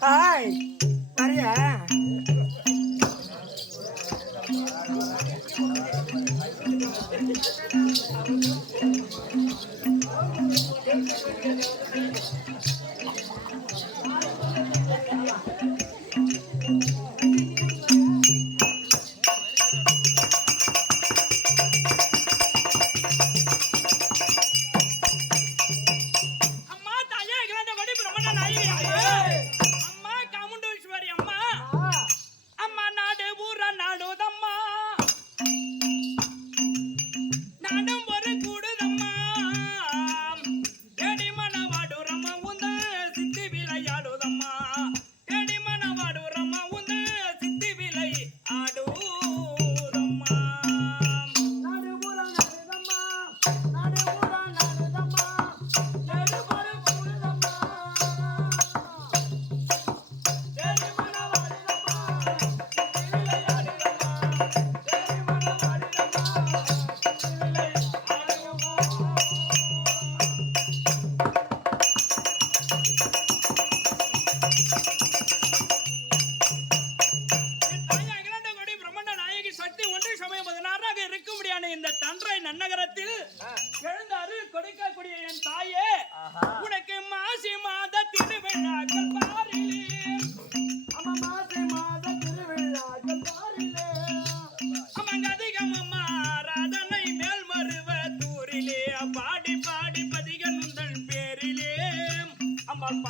Hi Maria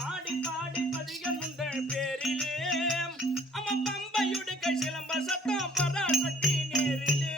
பாடி பாடி பதிகம் உங்கள் பேரிலே அம்மா பம்பையுடுக்க சிலம்ப சத்தம் பராசக்தி நேரிலே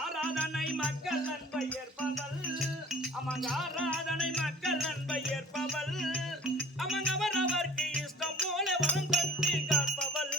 ஆராதனை மக்கள் அன்பை ஏற்பவள் அமங்க ஆராதனை மக்கள் அன்பை ஏற்பவள் அமங்க அவரவர்க்கு இஷ்டம் போல வரம் தந்து காப்பவள்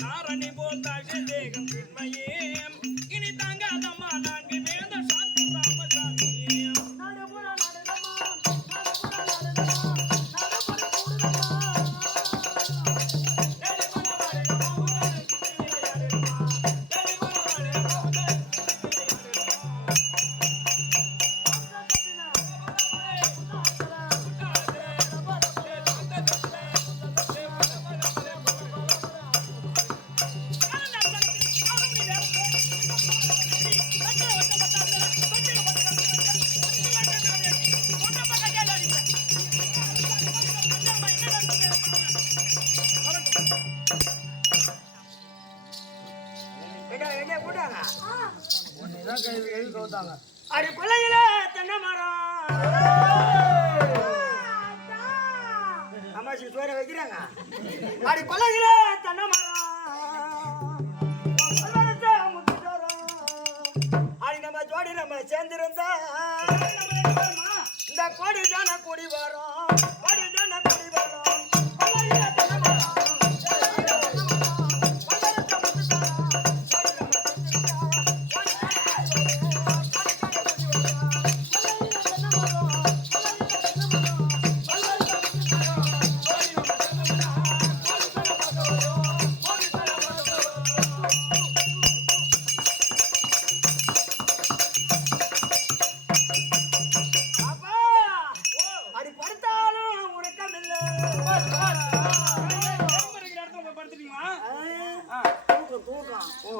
தாரணி போல் தாஷே தேகம் திண்மையே இனி தாங்காதம்மா நான்கு வேத சாத்து ராமசாமி அடி பிள்ளையில தென்னை மரம் அம்மாச்சி சோற வைக்கிறாங்க அடி பிள்ளையில தென்னை மரம் அடி நம்ம ஜோடி நம்ம சேர்ந்திருந்தா இந்த கோடி ஜான கூடி வரும் கோடி ஜான கூடி வரும் தென்னை மரம்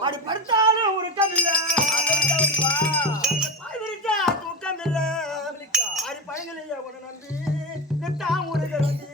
அப்படி படுத்தாலும் உருக்கமில்லை பாய் விரிச்சா தூக்கமில்லை அப்படி பயங்களையே உன நம்பி நிட்டா உருகிறது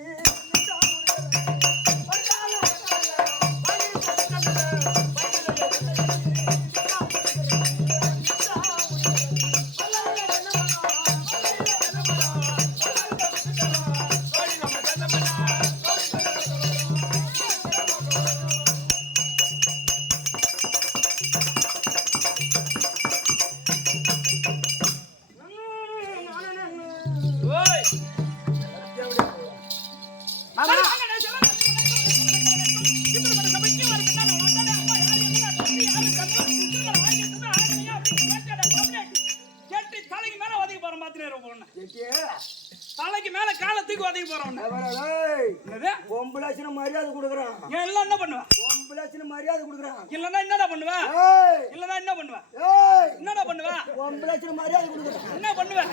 தலைக்கு மேல காலத்துக்கு உதவி போறோம் பொம்பளாச்சின மரியாதை கொடுக்குறான் எல்லாம் என்ன பண்ணுவேன் பொம்பளாச்சின மரியாதை கொடுக்குறான் இல்லன்னா என்னடா பண்ணுவேன் இல்லன்னா என்ன பண்ணுவேன் என்னடா பண்ணுவேன் பொம்பளாச்சின மரியாதை கொடுக்குறான் என்ன பண்ணுவேன்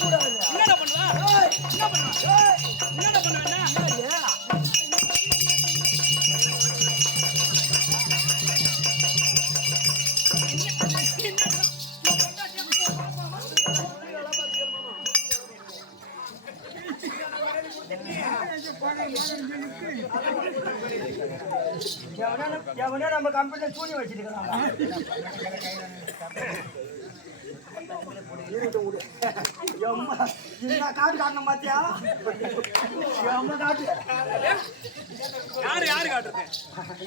கூடாது என்னடா பண்ணுவேன் என்ன பண்ணுவேன் என்னடா பண்ணுவேன் நம்ம கம்பெனில சூனி வச்சிருக்கிறாங்க காட்டு காட்டணும் பாத்தியா காட்டு யாரு யாரு காட்டுறது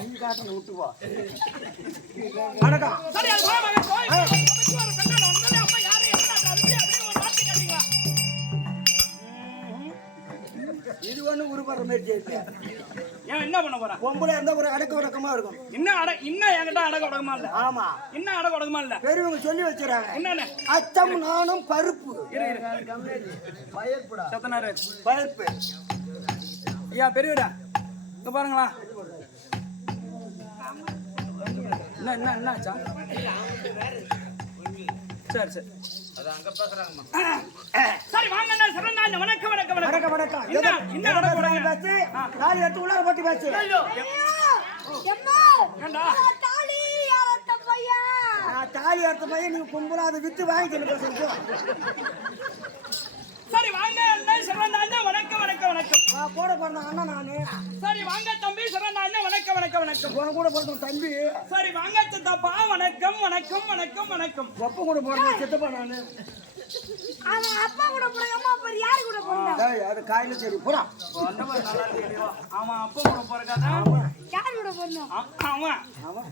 நீ காட்டணும் விட்டுப்போ வணக்கம் இது ஒண்ணு உருப்படுற மாதிரி செய்யுது ஏன் என்ன பண்ண போற பொம்பளை இருந்தா ஒரு அடக்க உடக்கமா இருக்கும் இன்னும் என்கிட்ட அடக்க உடக்கமா இல்ல ஆமா இன்னும் அடக்க உடக்கமா இல்ல பெரியவங்க சொல்லி வச்சுறாங்க என்னன்னு அச்சம் நானும் பருப்பு பருப்பு ஐயா பெரியவரா இங்க பாருங்களா என்ன என்ன என்ன ஆச்சா சரி சரி சரி வாங்க சரணாஞ்ச வணக்கம் வணக்கம் வணக்கம் வணக்கம் என்ன அடக்க பேச்சு நாலு எடுத்து உள்ளார போட்டு பேச்சு தாலி அறுத்த பையன் நீங்க கும்பலா அதை வித்து வாங்கிட்டு சொல்லுங்க சரி வாங்க சரணாஞ்ச வணக்கம் வணக்கம் வணக்கம் கூட பிறந்த அண்ணா நானு சரி வாங்க தம்பி சரணாஞ்ச வணக்கம் வணக்கம் வணக்கம் உன் கூட பிறந்த தம்பி சரி வாங்க சித்தப்பா வணக்கம் வணக்கம் வணக்கம் வணக்கம் ஒப்ப கூட பிறந்த சித்தப்பா நானு அவன் அப்பா கூட போறான் அம்மா அப்பா யாரு கூட போறான் டேய் அது காயில சரி போடா அந்த மாதிரி நல்லா தெரியுமா ஆமா அப்பா கூட போறக்காத யாரு கூட போறான் அவன் அவன்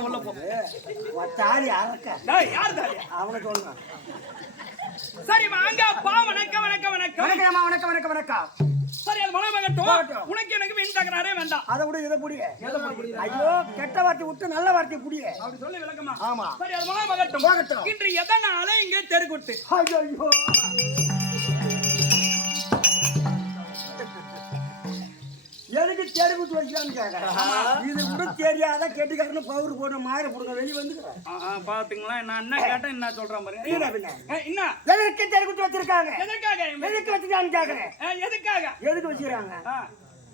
உள்ள போ தாலி அறக்க டேய் யார் தாலி அவனை சொல்லுங்க சரி வாங்க அப்பா வணக்கம் வணக்கம் வணக்கம் வணக்கம் வணக்கம் வணக்கம் வணக்கம் சரி அது மனமகட்டும் உனக்கு எனக்கு வீண் தகராறே வேண்டாம் அதை விட இதை புடிய ஐயோ கெட்ட வார்த்தை விட்டு நல்ல வார்த்தை புடிய அப்படி சொல்லி விளக்கமா ஆமா சரி அது மனமகட்டும் இன்று எதனால இங்கே தெருக்குட்டு ஐயோ எதுக்கு தெருக்குட்டு வைக்கலான்னு கேட்கறேன் இது கூட தெரியாத கெட்டிக்காரன்னு பவுர் போட்டு மாறி போடுங்க வெளியே வந்து பாத்தீங்களா நான் என்ன கேட்டேன் என்ன சொல்றேன் பாருங்க என்ன எதற்கு தெருக்குட்டு வச்சிருக்காங்க எதுக்காக எதுக்கு வச்சிருக்கான்னு கேட்கறேன் எதுக்காக எதுக்கு வச்சிருக்காங்க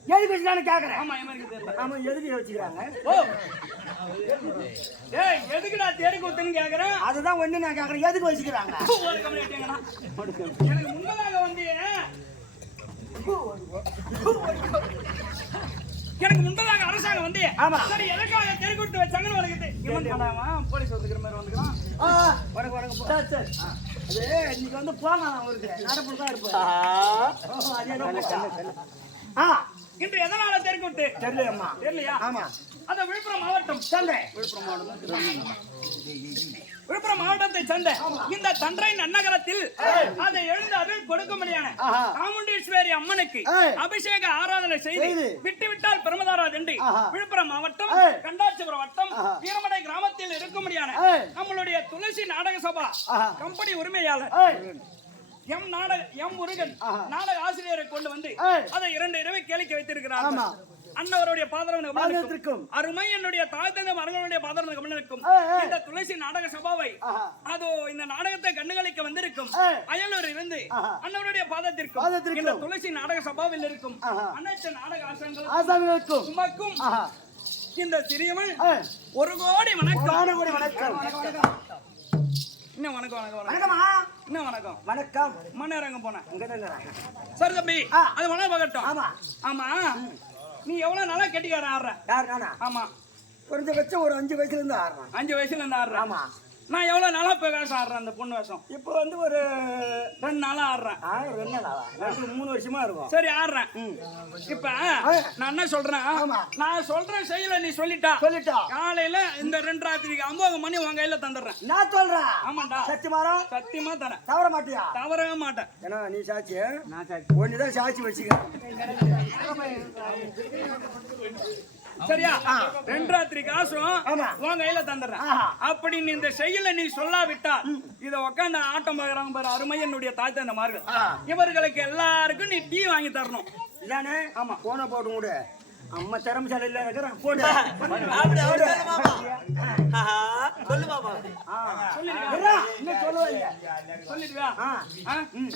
எதுக்கு வச்சிருக்கான்னு கேட்கறேன் ஆமா எனக்கு தெரியல ஆமா எதுக்கு வச்சிருக்காங்க ஓ ஏய் எதுக்கு நான் தெருக்குட்டுன்னு கேக்குறேன் அதுதான் ஒண்ணு நான் கேட்கறேன் எதுக்கு வச்சிருக்காங்க ஒரு கம்பெனி எனக்கு முன்னதாக வந்து எனக்கு முன்பதாக அரசாங்கம் வந்து சரி எதுக்காக தெருக்கூட்டு வச்சாங்கன்னு உனக்கு போலீஸ் வந்துக்கிற மாதிரி வந்துக்கலாம் அது இன்னைக்கு வந்து போங்க அவருக்கு நடப்பு தான் இருப்பாரு இன்று எதனால தெருக்கூட்டு தெரியலையம்மா தெரியலையா ஆமா அந்த விழுப்புரம் மாவட்டம் சந்தை விழுப்புரம் மாவட்டத்தை சேர்ந்த இந்த தன்றை நன்னகரத்தில் அதை எழுந்து அருள் கொடுக்கும்படியான சாமுண்டீஸ்வரி அம்மனுக்கு அபிஷேக ஆராதனை செய்து விட்டுவிட்டால் பிரமதாராஜ் என்று விழுப்புரம் மாவட்டம் கண்டாச்சிபுரம் வட்டம் வீரமடை கிராமத்தில் இருக்கும்படியான நம்மளுடைய துளசி நாடக சபா கம்பெனி உரிமையாளர் எம் முருகன் நாடக ஆசிரியரை கொண்டு வந்து அதை 2 இரவை கேளிக்கை வைத்திருக்கிறார் அண்ணவருடைய பாதரவனுக்கும் அருமை என்னுடைய தாய் தந்தை மரங்களுடைய பாதரவனுக்கும் இந்த துளசி நாடக சபாவை அதோ இந்த நாடகத்தை கண்டுகளிக்க வந்திருக்கும் அயலூர் இருந்து அண்ணவருடைய பாதத்திற்கும் இந்த துளசி நாடக சபாவில் இருக்கும் அனைத்து நாடக ஆசங்களுக்கும் உமக்கும் இந்த சிறியவன் 1 கோடி வணக்கம். வணக்கம். இன்னும் வணக்கம் வணக்கம் வணக்கம் வணக்கம்மா. இன்னும் வணக்கம். வணக்கம். மண்ணேரங்க போனேன். இங்கதான் சரி தம்பி, அது மன பகட்டும். ஆமா. ஆமா, நீ எவ்வளவு நாளா கெட்டிக்காரன் ஆடுற? யார் நானா? ஆமா, குறைஞ்சபட்சம் ஒரு 5 வயசுல இருந்து ஆடுறேன். 5 வயசுல இருந்து ஆடுறேன். ஆமா. நான் எவ்வளவு நாளா இப்ப வேஷம் ஆடுறேன்? அந்த பொண்ணு வேஷம் இப்போ வந்து ஒரு 2 நாளா ஆடுறேன். 2 நாளா? 3 வருஷமா இருக்கும். சரி, ஆடுறேன். இப்ப நான் என்ன சொல்றேன், நான் சொல்றேன் செய்யல, நீ சொல்லிட்டா காலையில இந்த 2 ராத்திரிக்கு 9 மணி உன் கையில தந்துடுறேன். நான் சொல்றேன். ஆமாண்டா, சத்தியமா தரேன். தவற மாட்டியா? தவறவே மாட்டேன். ஏன்னா நீ சாட்சி, நான் சாட்சி. ஒண்ணுதான் சாட்சி வச்சுக்க. சரியா? 2 ராத்திரி காசும் உன் கையில தந்துடுறேன். அப்படி நீ இந்த செய்யல நீ சொல்லாவிட்டா இத உட்காந்து ஆட்டம் பாக்குறாங்க பாரு, அருமை என்னுடைய தாய் தந்தைமார்கள், இவர்களுக்கு எல்லாருக்கும் நீ டீ வாங்கி தரணும். இதானே? ஆமா. போன போட்டு கூட அம்மா திறமைசாலை இல்ல இருக்கிறேன். போடு.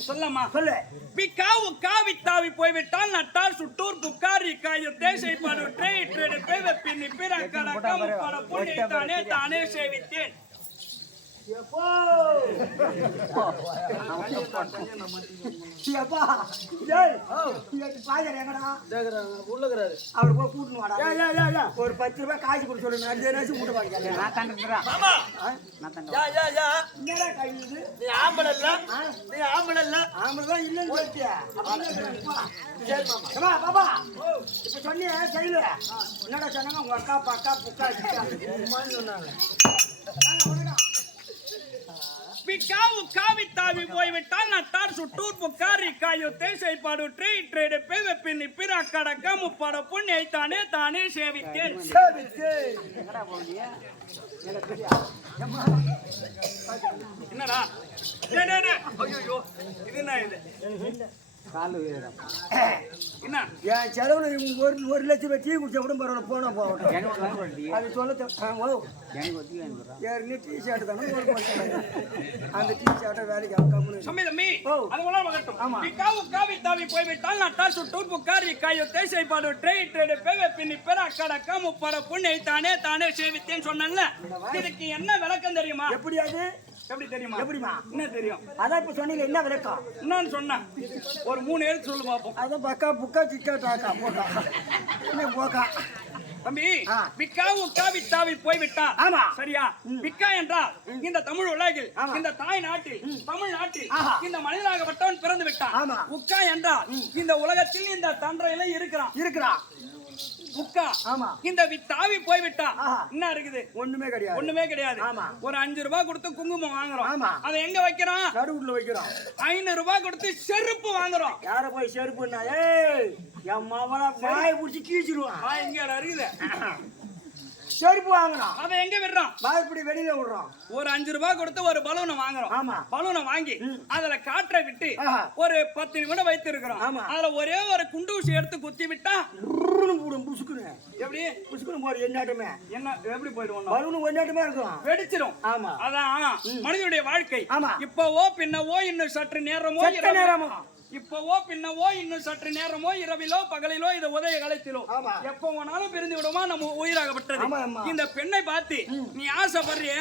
சொல்லமா சொல்லு. பிக்காவு காவித்தாவி போய்விட்டால் நட்டால் சுட்டூர் புக்காரி காயத்தே செய்பாடு ட்ரேட் வெப்பின் பிற கணக்கம் பட பொண்ணை தானே தானே சேவித்தேன். ஒரு 10 ரூபாய் காசு கொடுத்து சொல்லு. என்னடா சொன்னாங்க உங்க அக்கா பக்கா புக்கா சொன்னாங்க. பிக்காவு காவித்தாவி போய்விட்டால் நட்டார் சுட்டூர் புக்காரி காயத்தே செய்பாடு ட்ரேட் வெப்பின் பிற கடக்க முப்பட பொண்ணை தானே தானே சேவித்தேன். என்னடா இது என்ன இது? என்ன என் செலவுல 1 லட்சம் ரூபாய் டீ குடிச்சா கூட பரவாயில்ல, போனா போகட்டும். அது சொல்ல டீ ஷர்ட் தானே அந்த டீ ஷர்ட்டை வேலைக்கு அவுக்காம சம்மதமே. அது ஒண்ணா வகட்டும். பிக்காவு காவித்தாவி போய்விட்டால் நட்டால் சுட்டூர் புக்காரி காயத்தே செய்பாடு ட்ரேட் வெப்பின் பிற கடக்க முப்பட பொண்ணை தானே தானே சேவித்தேன்னு சொன்னேன்ல, இதுக்கு என்ன விளக்கம் தெரியுமா? எப்படியாது? எப்படி தெரியுமா? எப்படிமா? என்ன தெரியும்? அதான் இப்ப சொன்னீங்க. என்ன விளக்கம்? என்னன்னு சொன்னேன், ஒரு 3 எழுத்து சொல்லு பாப்போம். அதான் பக்கா புக்கா சிக்கா டாக்கா போட்டா போக்கா. தம்பி, பிக்காவு காவித்தாவி போய்விட்டா. ஆமா. சரியா? பிக்கா என்றால் இந்த தமிழ் உலகில், இந்த தாய் நாட்டில், தமிழ் நாட்டில் இந்த மனிதனாகப்பட்டவன் பிறந்து விட்டான். உக்கா என்றால் இந்த உலகத்தில் இந்த தன்றையில இருக்கிறான். உக்கா. ஆமா. இந்த தாவி போய்விட்டா என்ன இருக்குது? ஒண்ணுமே கிடையாது. ஒண்ணுமே கிடையாது. ஒரு 5 ரூபாய் கொடுத்து குங்குமம் வாங்குறோம். அதை எங்க வைக்கிறோம்? நடுவுல வைக்கிறோம். 500 ரூபாய் கொடுத்து செருப்பு வாங்குறோம். யார போய் செருப்புன்னா ஏய் என் மாவளா வாயை புடிச்சு கீச்சிடுவான். இங்க இருக்குது செருப்பு வாங்குறோம். அதை எங்க விடுறோம்? வாய்ப்படி வெளியில விடுறோம். ஒரு 5 ரூபாய் கொடுத்து ஒரு பலூனை வாங்குறோம். ஆமா. பலூனை வாங்கி அதுல காற்றை விட்டு ஒரு 10 நிமிடம் வைத்து இருக்கிறோம். அதுல ஒரே ஒரு குண்டு ஊசி எடுத்து குத்தி விட்டா புசுக்குன்னு எப்படி புசுக்குன்னு போற என்னாட்டுமே என்ன எப்படி போயிடுவோம்? பலூன் ஒன்னாட்டுமே இருக்கும், வெடிச்சிரும். ஆமா. அதான் மனிதனுடைய வாழ்க்கை. ஆமா. இப்பவோ பின்னவோ இன்னும் சற்று நேரமோ இப்பவோ பின்னவோ இன்னும் சற்று நேரமோ இரவிலோ பகலிலோ இது உதய காலத்திலோ எப்ப வேணாலும் பிரிந்து விடுமா நம்ம உயிராகப்பட்டது. இந்த பெண்ணை பார்த்து நீ ஆசைப்படுறிய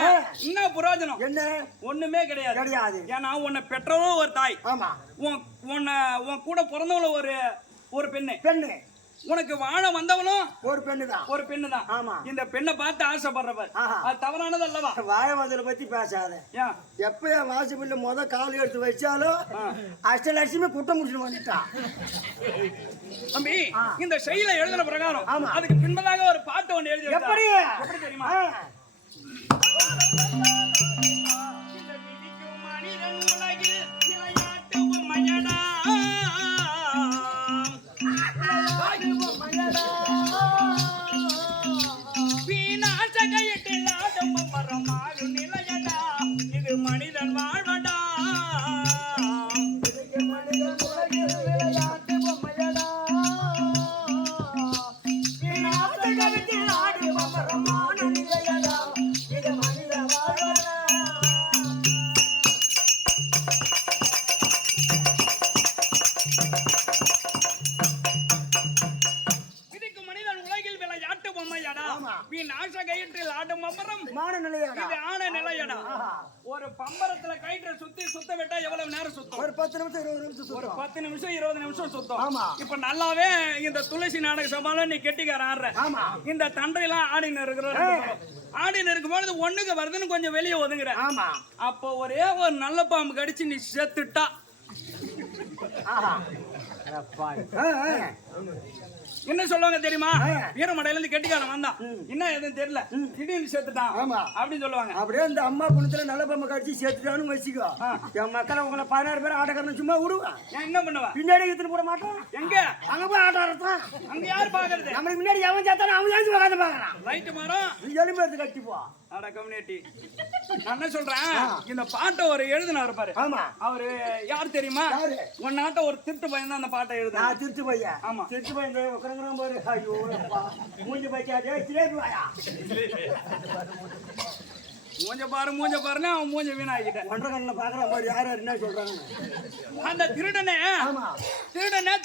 என்ன புரோஜனம்? என்ன? ஒண்ணுமே கிடையாது. ஏன்னா உன்னை பெற்றவளும் ஒரு தாய், உன் கூட பிறந்தவளும் ஒரு பெண்ணு, உனக்கு வாழ வந்தவனும் ஒரு பெண்ணு தான். ஆமா. இந்த பெண்ணை பார்த்து ஆசைப்படுறவர் அது தவறானது அல்லவா? வாழ வந்ததை பத்தி பேசாத. எப்ப என் வாசப்பில்ல கால் எடுத்து வச்சாலும் அஷ்டலட்சுமி குட்டம் முடிச்சு வந்துட்டான். தம்பி, இந்த செயலை எழுதின பிரகாரம் அதுக்கு பின்பதாக ஒரு பாட்டு ஒன்று எழுதி. எப்படி தெரியுமா? மனிதன் உலகில் விளையாட்டு மயடா இது மனிதன் வாழ்வடா. இதுக்கு மனிதன் உலகில் விளையாட்டு பொம்மையடா. நீ நாச கயிற்றில் ஆடும் பம்பரம் மான நிலையாடா இது ஆன நிலையடா. ஒரு பம்பரத்துல கயிற்றை சுத்த விட்டா எவ்வளவு நேரம் சுத்தும்? ஒரு 10 நிமிஷம் 20 நிமிஷம் ஒரு சுத்தும். 10 நிமிஷம் 20 நிமிஷம் சுத்தும். ஆமா. இப்ப நல்லாவே இந்த துளசி நாடக சபால நீ கெட்டிக்கார ஆடுற. ஆமா. இந்த தண்டையெல்லாம் ஆடின்னு இருக்கிற ஆடின்னு இருக்கும்போது ஒண்ணுக்கு வருதுன்னு கொஞ்சம் வெளியே ஒதுங்குற. ஆமா. அப்போ ஒரே ஒரு நல்ல பாம்பு கடிச்சு நீ செத்துட்டா என்ன சொல்லுவாங்க தெரியுமா? வீரமடையில இருந்து கெட்டிக்காரன் வந்தான், என்ன எதுவும் தெரியல, திடீர்னு செத்துட்டான் அப்படின்னு சொல்லுவாங்க. அப்படியே இந்த அம்மா புணத்துல நல்ல பொம்மை கடிச்சு சேர்த்துட்டான்னு வச்சுக்கோ. என் மக்களை உங்களை 16 பேர் ஆட்டக்காரன் சும்மா விடுவேன். என்ன பண்ணுவா? பின்னாடி எடுத்துட்டு போட மாட்டோம். எங்க அங்க போய் ஆட்டம் ஆடுறான். அங்க யாரு பாக்குறது? நம்மளுக்கு முன்னாடி எவன் சேர்த்தாலும் அவன் சேர்த்து உட்காந்து பாக்குறான். ரைட்டு மரம் நீ எலும்பு எடுத்து கட்டிப்போ. அட கம்யூனிட்டி நான் என்ன சொல்றேன், இந்த பாட்டை ஒரு எழுதினாரு பாரு. ஆமா. அவரு யார் தெரியுமா? உன் நாட்ட ஒரு திருட்டு பையன் தான் அந்த பாட்டை எழுதுனா. நான் திருட்டு பையன். ஆமா. திருட்டு பையன் உட்காந்துறான் பாரு. ஐயோ மூஞ்சி பைக்காதே சிலேபி வாயா. மூஞ்ச பாருன்னு அவன் மூஞ்ச வீணாக்கிட்டேன். ஒன்றரை கண்ணில் பாக்குற மாதிரி யார் யார் என்ன சொல்றாங்க? அந்த திருடனே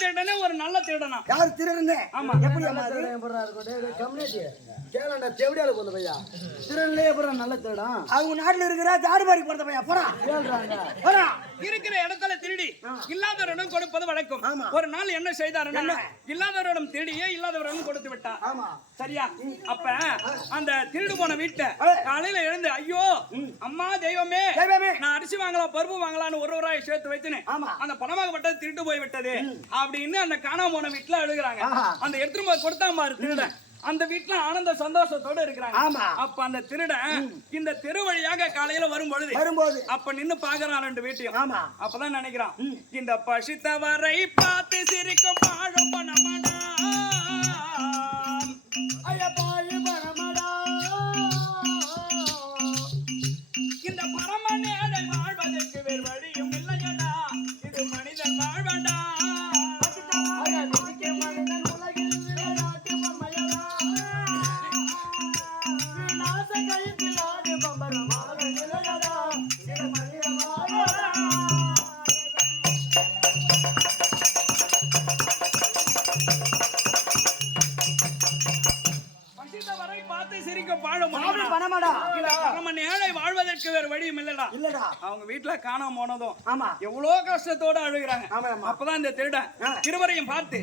திருடனே ஒரு நல்ல திருடனா. யார் திருடனே? ஆமா. எப்படி கேளண்டா தேவடியால போன பையா திருடனே அப்புறம் நல்ல திருடம். அவங்க நாட்டுல இருக்கிற ஜாடுபாரி போறத பையா போறா கேள்றாங்க. போறா இருக்கிற இடத்துல திருடி இல்லாதவரிடம் கொடுப்பது வழக்கம். ஒரு நாள் என்ன செய்தாருன்னா, இல்லாதவரிடம் திருடியே இல்லாதவரிடம் கொடுத்து விட்டா. சரியா? அப்ப அந்த திருடு போன வீட்டை காலையில எழுந்து, ஐயோ அம்மா தெய்வமே, நான் அரிசி வாங்கலாம் பருப்பு வாங்கலாம்னு ஒரு ரூபாய் சேர்த்து வைத்தேன், அந்த பணமாகப்பட்டது திருட்டு போய் விட்டது அப்படின்னு அந்த காணாம போன வீட்டுல அழுகுறாங்க. அந்த எடுத்துட்டு போய் கொடுத்தா பாரு திருடன், அந்த வீட்டுல ஆனந்த சந்தோஷத்தோட இருக்கிறாங்க. அப்ப அந்த திருடன் இந்த தெரு வழியாக காலையில வரும்போது அப்ப நின்னு பாக்குறான் ரெண்டு வீட்டையும். அப்பதான் நினைக்கிறான், இந்த பசித்தவரை பார்த்து சிரிக்கும் பாழும் பணமடா, இந்த பரமனேடை வாழ்வதற்கு வேறு வழியும் இல்லையடா, இது மனிதன் வாழ்வடா. வாழ்வதற்கு வேற வழியும் இல்லடா. அவங்க வீட்டுல காணாம போனதும் எவ்வளவு கஷ்டத்தோட அழுகுறாங்க. அப்பதான் இந்த திருடன் இருவரையும் பார்த்து,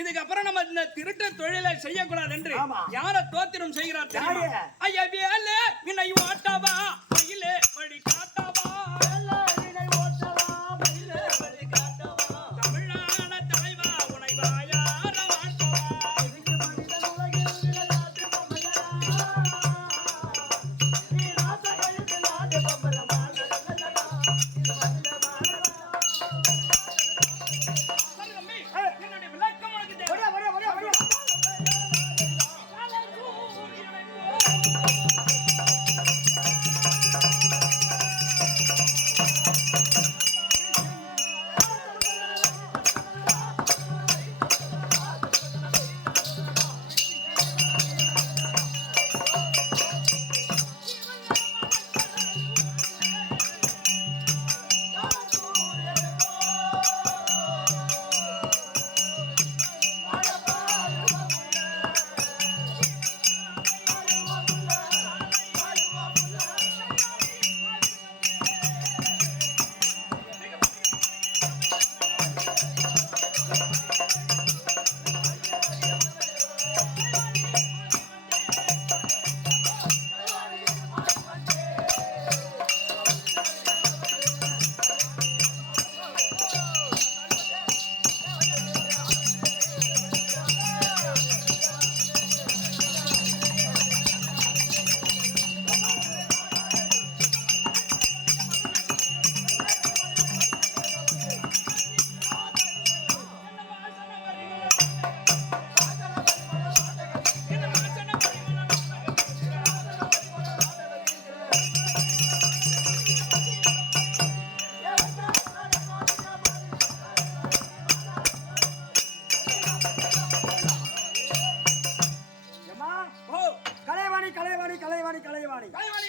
இதுக்கப்புறம் நம்ம இந்த திருட்ட தொழிலை செய்யக்கூடாது என்று யார தோத்திரம் செய்கிறார் தெரியுமா? ஐயா வேலே வினை ஓட்டவா மயிலே வழி காட்டவா, தமிழான தலைவா உனை வாயார வாழ்த்தவா, என்னுடைய விளக்கம் உனக்கு தெரியும்.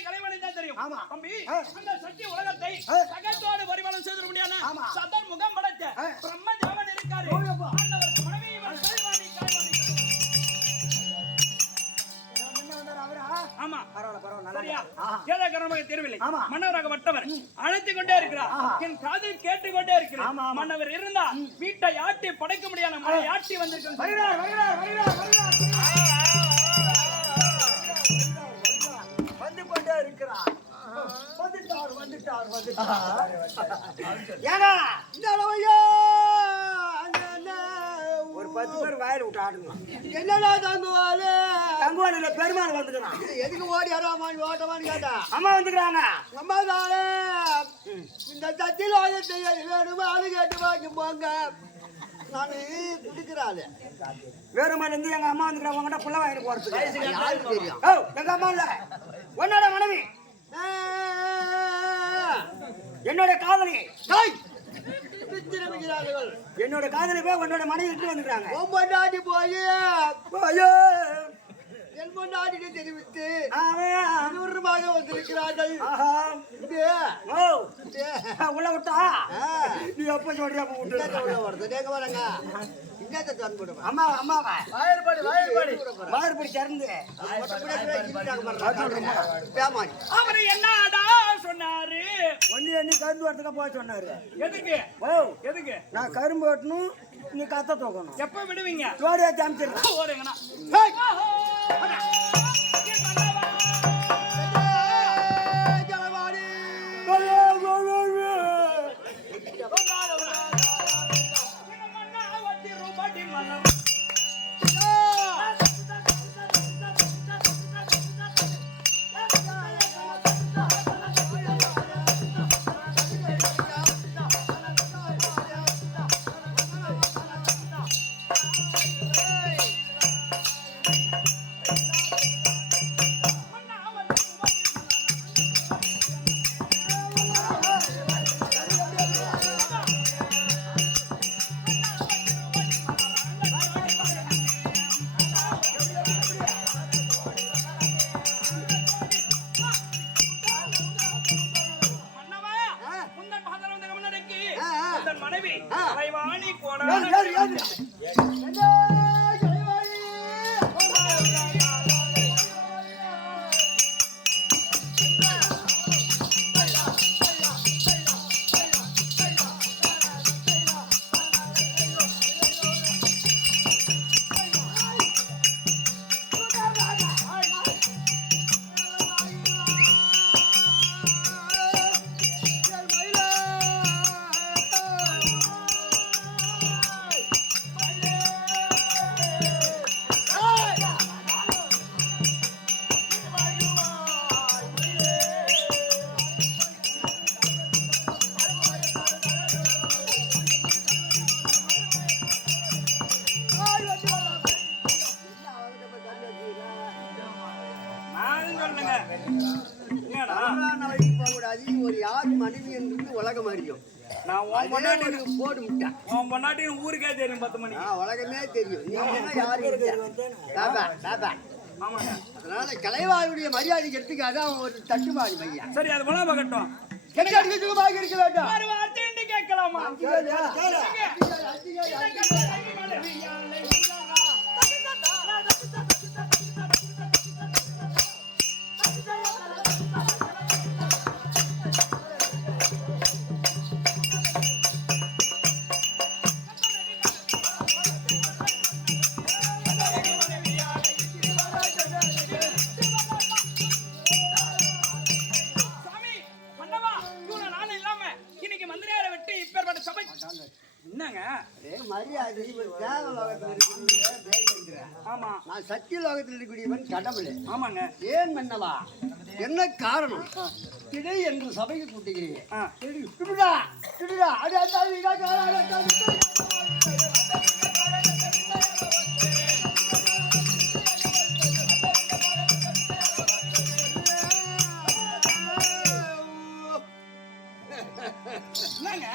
கலைவாணி தான் தெரியும். தம்பி, அந்த சக்தி உலகத்தை சகத்தோடு பரிமாணம் செய்து முடியாது. சதர் முகம் படைத்த பிரம்ம தேவன் இருக்காரு. ஆண்டவருக்கு மனைவி இவர் கலைவாணி. ஏதோ கர்மக தெருவில்லை ஆமா. மன்னவராகப்பட்டவர் அழைத்துக் கொண்டே இருக்கிறார். என் காதில் கேட்டுக்கொண்டே இருக்கிறேன். ஆமா, ஆமா. மன்னவர் இருந்தா வீட்டை ஆட்டி படைக்க முடியாத மழை ஆட்டி வந்திருக்கிறது. வந்து கொண்டே இருக்கிறார். வந்துட்டார். ஏங்க இந்த அளவையோ ஒரு 10 பேர் வயல் விட்டு ஆடுங்க. என்னடா தங்குவாரு பெருமாள் வந்துக்கிறான். எதுக்கு ஓடி ஓட்டமான்னு கேட்டா அம்மா வந்துக்கிறாங்க. அம்மா தானே இந்த தத்தியில் வேணுமா ஆளு கேட்டு வாங்கி போங்க. நான் குடிக்கிறாள் வேறுமாள் இருந்து எங்க அம்மா வந்துக்கிறாங்க. உங்கள்கிட்ட புள்ள வாங்கி போறதுக்கு யாருக்கு தெரியும்? எங்க அம்மா இல்ல உன்னோட மனைவி என்னோட காதலி. என்னோட காதலி போய் உன்னோட மனைவி விட்டு வந்துக்கிறாங்க. பொண்டாட்டி போய் என் பொண்டாட்டிக்கு தெரிவித்து விருப்பமாக வந்திருக்கிறார்கள். உள்ள விட்டா நீ எப்ப சொல்றியா விட்டு வரங்க. அவரு என்னடா சொன்னாரு? ஒண்ணு கரும்பு வரத்துக்கா போக சொன்னாரு. எதுக்கு? நான் கரும்பு வெட்டணும், நீ கத்த தூக்கணும். எப்ப விடுவீங்க? ஜோடியா காமிச்சிருக்கேன். ஓடுங்கண்ணா. மனைவி கலைவாணி ஒரு யார் மனைவி என்று உலகம் அறியும். நான் போட்டு விட்டேன். உன் பொண்டாட்டின்னு ஊருக்கே தெரியும். 10 மணி உலகமே தெரியும். ஆமாங்க. அதனால கலைவாயுடைய மரியாதைக்கு எடுத்துக்காக அவன் ஒரு தட்டுமாறி மையா. சரி, அது போல பகட்டும். இருக்க வேண்டாம். ஒரு வார்த்தை கேட்கலாமா? என்னங்க மரியாதை ஆமா, நான் சத்திய லோகத்தில் இருக்கக்கூடியவன் கடவுள். ஆமாங்க. ஏன் மன்னவா, என்ன காரணம்? திடை என்று சபைக்கு கூட்டுகிறீங்க. என்னங்க